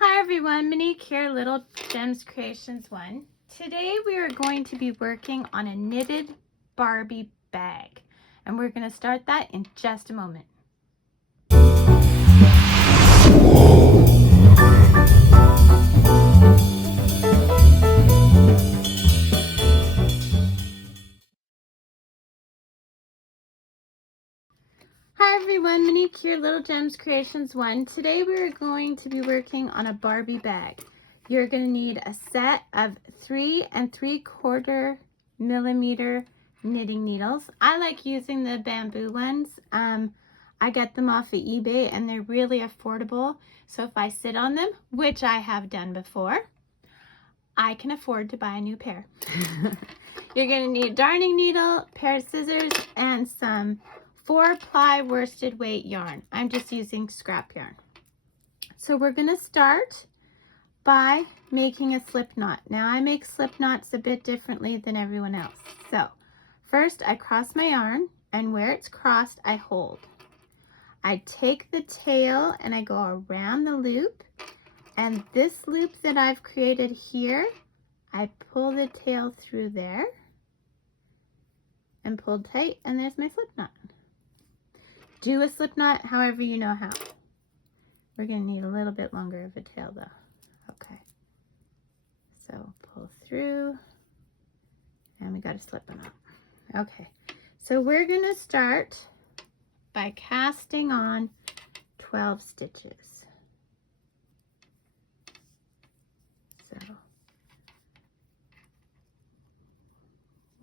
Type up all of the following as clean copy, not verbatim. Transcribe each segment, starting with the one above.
Hi everyone, Monique here, Little Gems Creations 1. Today we are going to be working on a knitted Barbie bag, and we're going to start that in just a moment. Hi everyone, Monique here, Little Gems Creations 1. Today we are going to be working on a Barbie bag. You're going to need a set of 3 3/4 millimeter knitting needles. I like using the bamboo ones. I get them off of eBay and they're really affordable. So if I sit on them, which I have done before, I can afford to buy a new pair. You're going to need a darning needle, pair of scissors, and some 4-ply worsted weight yarn. I'm just using scrap yarn. So we're going to start by making a slip knot. Now I make slip knots a bit differently than everyone else. So first I cross my yarn, and where it's crossed I hold. I take the tail and I go around the loop, and this loop that I've created here, I pull the tail through there and pull tight, and there's my slip knot. Do a slip knot however you know how. We're going to need a little bit longer of a tail though. Okay. So pull through, and we got a slip knot. Okay. So we're going to start by casting on 12 stitches. So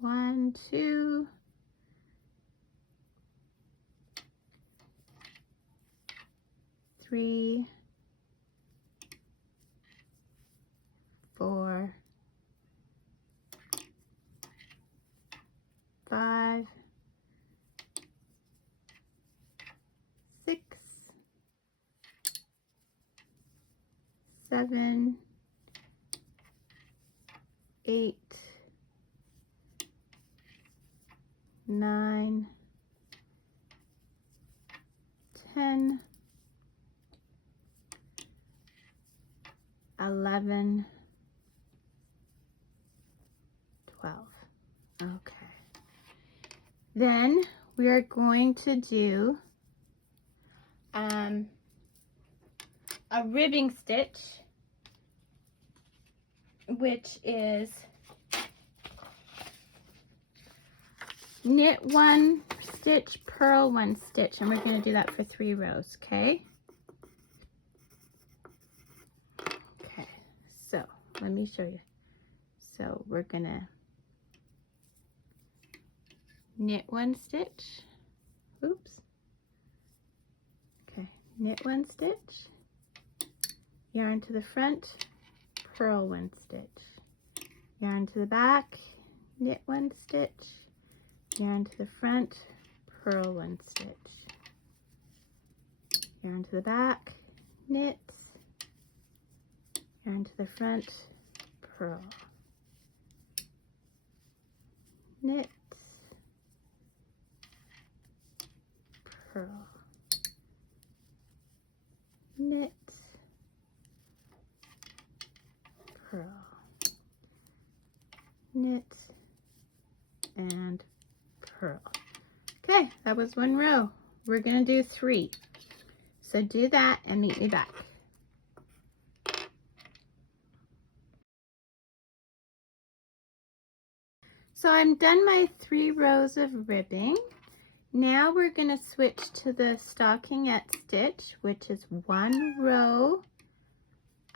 1, 2, 3, 4, 5, 6, 7, 8, 9, 10, 11, 12. Okay. Then we are going to do a ribbing stitch, which is knit 1 stitch, purl 1 stitch, and we're going to do that for 3 rows. Okay. Okay, so let me show you. So we're going to knit 1 stitch. Oops. Okay, knit 1 stitch, yarn to the front, purl 1 stitch, yarn to the back, knit 1 stitch, yarn to the front, purl 1 stitch, yarn to the back, knit, yarn to the front, purl, knit, purl, knit, purl, knit, and purl. Okay, that was 1 row. We're going to do 3. So do that and meet me back. So I'm done my 3 rows of ribbing. Now we're going to switch to the stockinette stitch, which is 1 row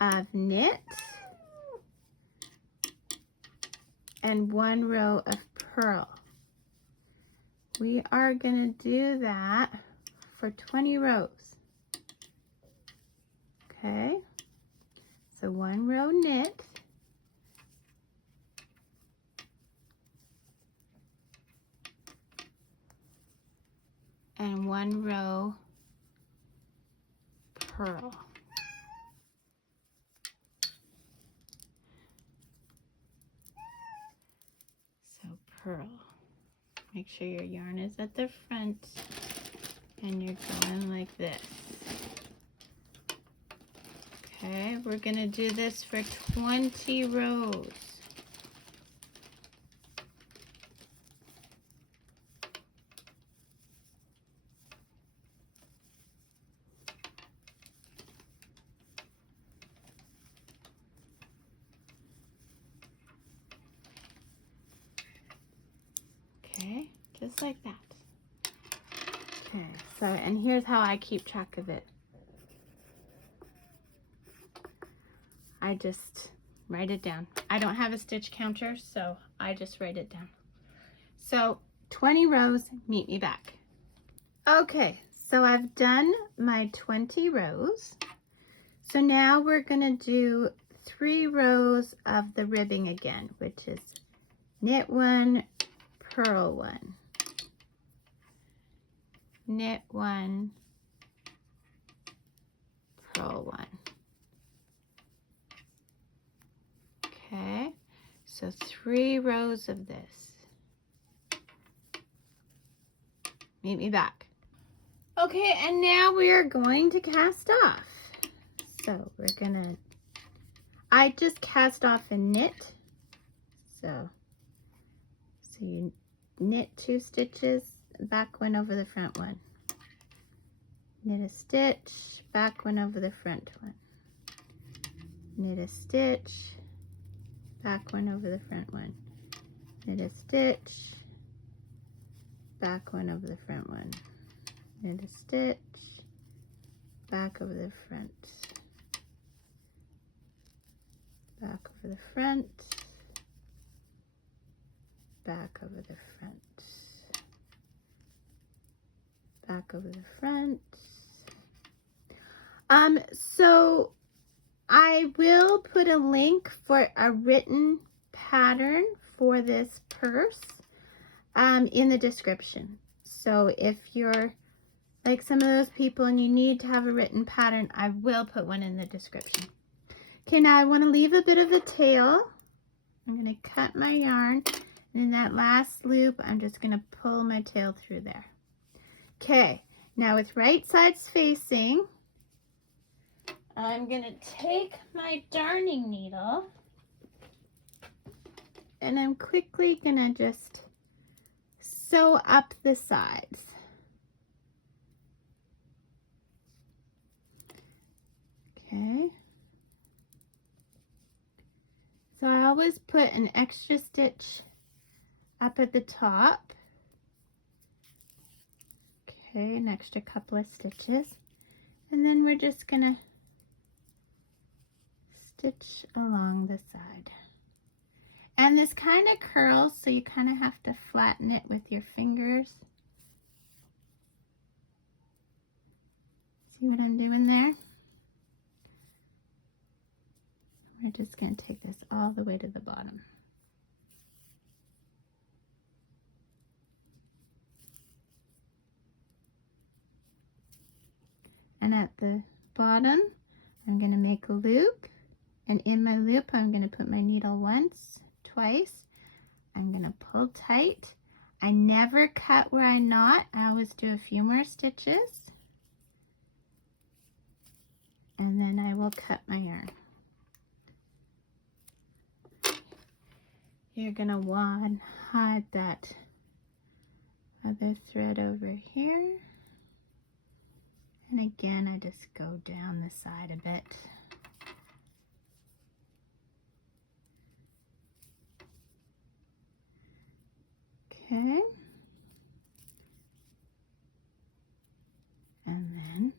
of knit and 1 row of purl. We are going to do that for 20 rows. Okay, so 1 row knit, and 1 row purl. So purl. Make sure your yarn is at the front and you're going like this. Okay, we're going to do this for 20 rows. Okay, just like that. Okay, so, and here's how I keep track of it. I just write it down. I don't have a stitch counter, so I just write it down. So 20 rows, meet me back. Okay, so I've done my 20 rows. So now we're gonna do 3 rows of the ribbing again, which is knit 1, purl 1, knit 1, purl 1. Okay, so 3 rows of this. Meet me back. Okay, and now we are going to cast off. So we're gonna, I just cast off and knit. So you knit 2 stitches, back one over the front one. Knit a stitch, back one over the front one. Knit a stitch, back one over the front one. Knit a stitch, back one over the front one. Knit a stitch, back over the front. Back over the front. Back over the front. Back over the front. So I will put a link for a written pattern for this purse in the description. So if you're like some of those people and you need to have a written pattern, I will put one in the description. Okay, now I want to leave a bit of a tail. I'm going to cut my yarn, and in that last loop, I'm just going to pull my tail through there. Okay, now with right sides facing, I'm going to take my darning needle, and I'm quickly going to just sew up the sides. Okay. So I always put an extra stitch up at the top. Okay, an extra couple of stitches. And then we're just gonna stitch along the side. And this kind of curls, so you kind of have to flatten it with your fingers. See what I'm doing there? We're just going to take this all the way to the bottom. And at the bottom, I'm going to make a loop. And in my loop, I'm going to put my needle once, twice. I'm going to pull tight. I never cut where I knot. I always do a few more stitches. And then I will cut my yarn. You're going to want to hide that other thread over here. And again, I just go down the side a bit. Okay. And then,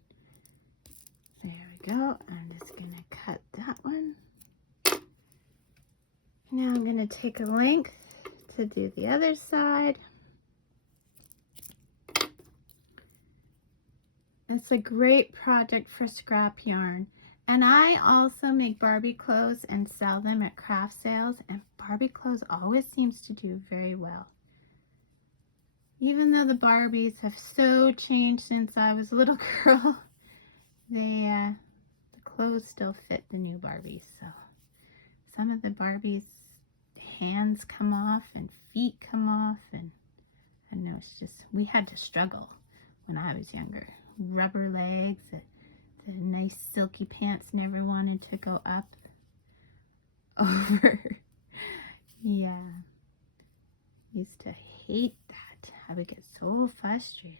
there we go. I'm just going to cut that one. Now I'm going to take a length to do the other side. It's a great project for scrap yarn. And I also make Barbie clothes and sell them at craft sales. And Barbie clothes always seems to do very well. Even though the Barbies have so changed since I was a little girl, the clothes still fit the new Barbies. So some of the Barbies' hands come off and feet come off, and I know it's just, we had to struggle when I was younger. Rubber legs, the nice silky pants never wanted to go up over. Yeah. Used to hate that. I would get so frustrated.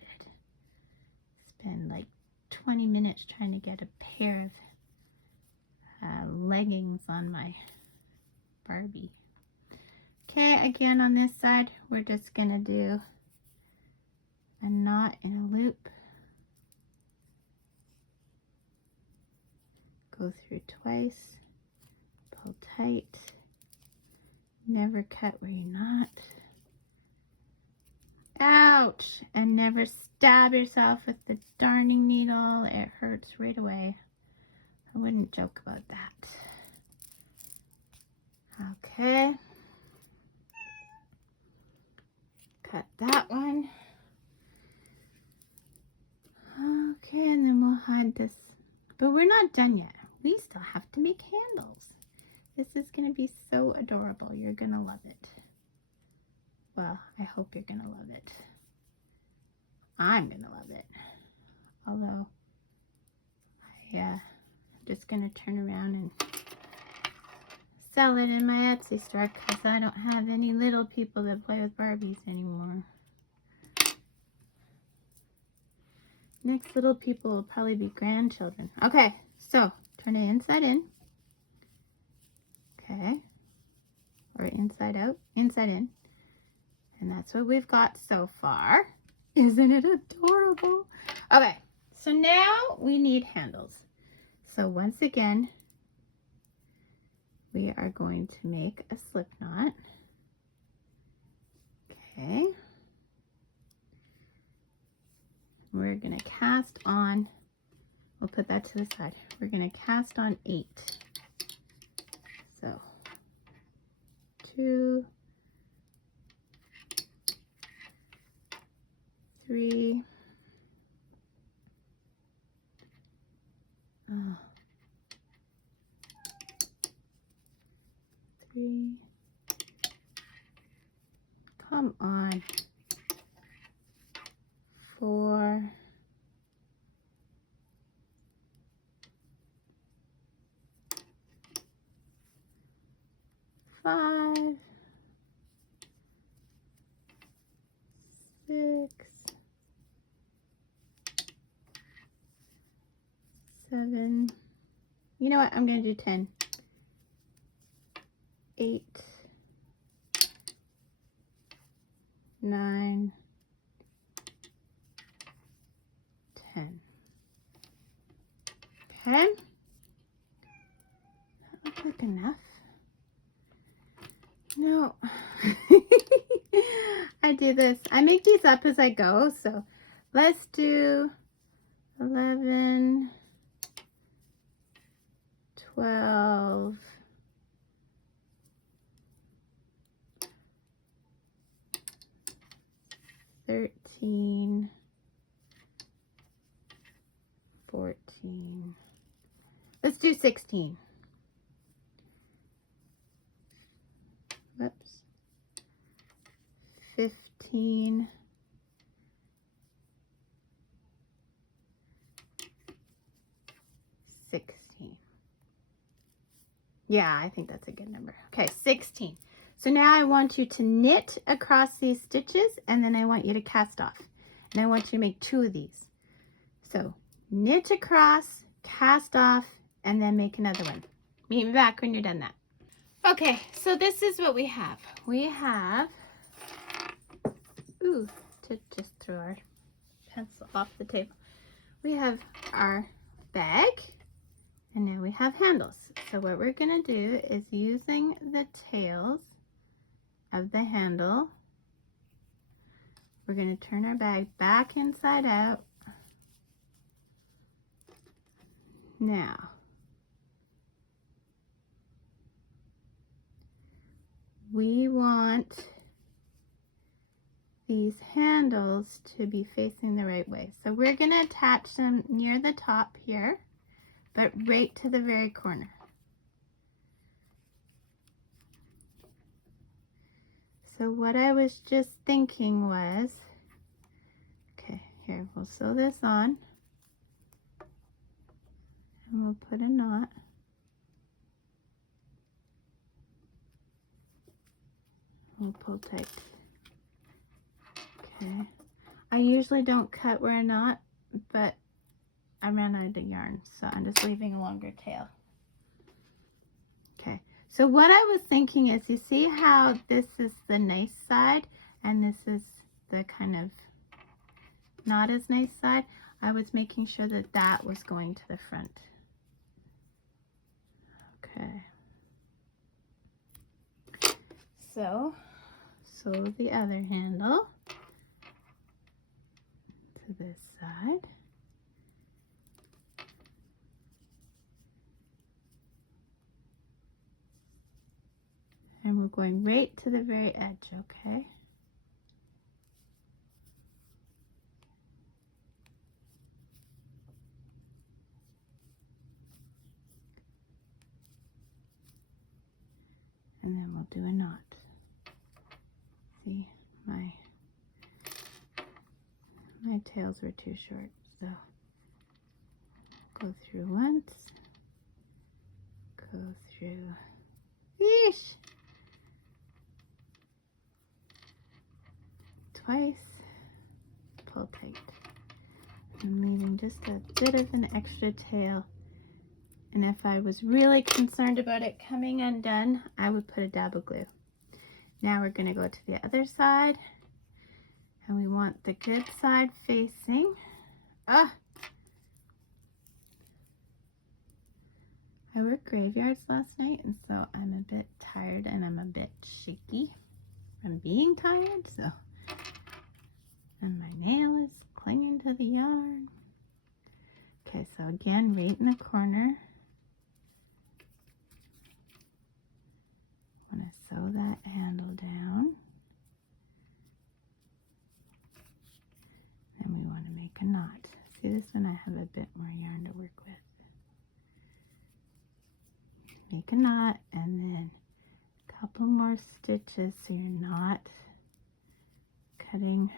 Spend like 20 minutes trying to get a pair of leggings on my Barbie. Okay, again on this side, we're just gonna do a knot in a loop. Go through twice, pull tight, never cut where you're not. Ouch! And never stab yourself with the darning needle. It hurts right away. I wouldn't joke about that. Okay. Cut that one. Okay, and then we'll hide this. But we're not done yet. We still have to make handles. This is going to be so adorable. You're going to love it. Well, I hope you're going to love it. I'm going to love it. Although, I'm just going to turn around and sell it in my Etsy store because I don't have any little people that play with Barbies anymore. Next little people will probably be grandchildren. Okay, so turn it inside in. Okay. Or inside out, inside in. And that's what we've got so far. Isn't it adorable? Okay, so now we need handles. So once again, we are going to make a slip knot. Okay. We're going to cast on, we'll put that to the side. We're going to cast on 8. So 2, 3, 3, come on, 4, 5, 6, 7. You know what? I'm going to do 10. 8, 9, 10. Okay. That looks like enough. No. I do this. I make these up as I go. So let's do 11, 12, 13, 14. Let's do 16. Whoops. 15. 16. Yeah, I think that's a good number. Okay, 16. So now I want you to knit across these stitches, and then I want you to cast off. And I want you to make 2 of these. So knit across, cast off, and then make another one. Meet me back when you're done that. Okay, so this is what we have. We have, to just throw our pencil off the table. We have our bag, and now we have handles. So what we're going to do is using the tails of the handle, we're going to turn our bag back inside out. Now, we want these handles to be facing the right way. So we're going to attach them near the top here, but right to the very corner. So what I was just thinking was, okay, here, we'll sew this on. And And we'll put a knot. We'll pull tight. Okay. I usually don't cut where a knot, but I ran out of yarn, so I'm just leaving a longer tail. Okay, so what I was thinking is, you see how this is the nice side and this is the kind of not as nice side? I was making sure that that was going to the front. Okay. So, sew the other handle to this side. And we're going right to the very edge, okay? And then we'll do a knot. See, my tails were too short, so go through once, go through, yeesh, twice, pull tight. I'm leaving just a bit of an extra tail, and if I was really concerned about it coming undone, I would put a dab of glue. Now we're going to go to the other side, and we want the good side facing. I worked graveyards last night, and so I'm a bit tired and I'm a bit shaky from being tired, so, and my nail is clinging to the yarn. Okay, so again, right in the corner, I'm going to sew that handle down. Then we want to make a knot. See, this one I have a bit more yarn to work with. Make a knot and then a couple more stitches so you're not cutting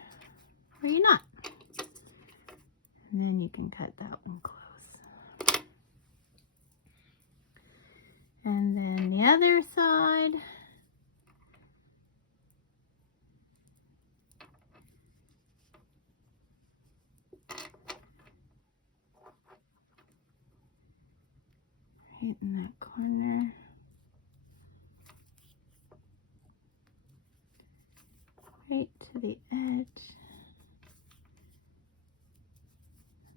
where you're not. And then you can cut that one close. And then the other side. Right in that corner. Right to the edge.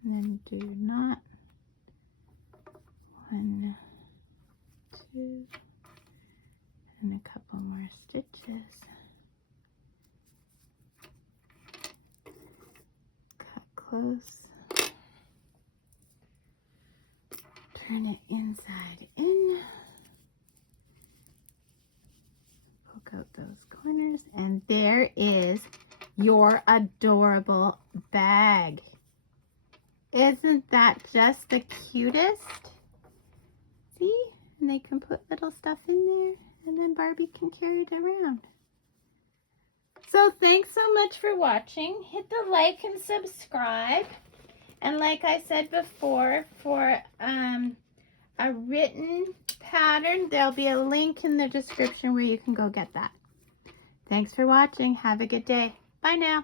And then do your knot. 1, 2, and a couple more stitches. Cut close. Turn it inside in. Poke out those corners, and there is your adorable bag. Isn't that just the cutest? See? And they can put little stuff in there, and then Barbie can carry it around. So thanks so much for watching. Hit the like and subscribe. And like I said before, for a written pattern, there'll be a link in the description where you can go get that. Thanks for watching. Have a good day. Bye now.